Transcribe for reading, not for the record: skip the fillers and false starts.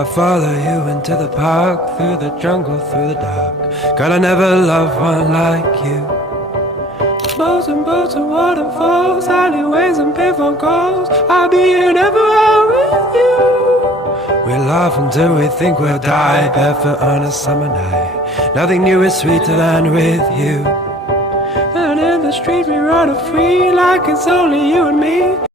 I follow you into the park, through the jungle, through the dark. Girl, I never loved one like you. Boats and boats and waterfalls, alleyways and payphone calls. I'll be here never out with you. We laugh until we think we'll die, barefoot on a summer night. Nothing new is sweeter than with you. And in the street we run free like it's only you and me.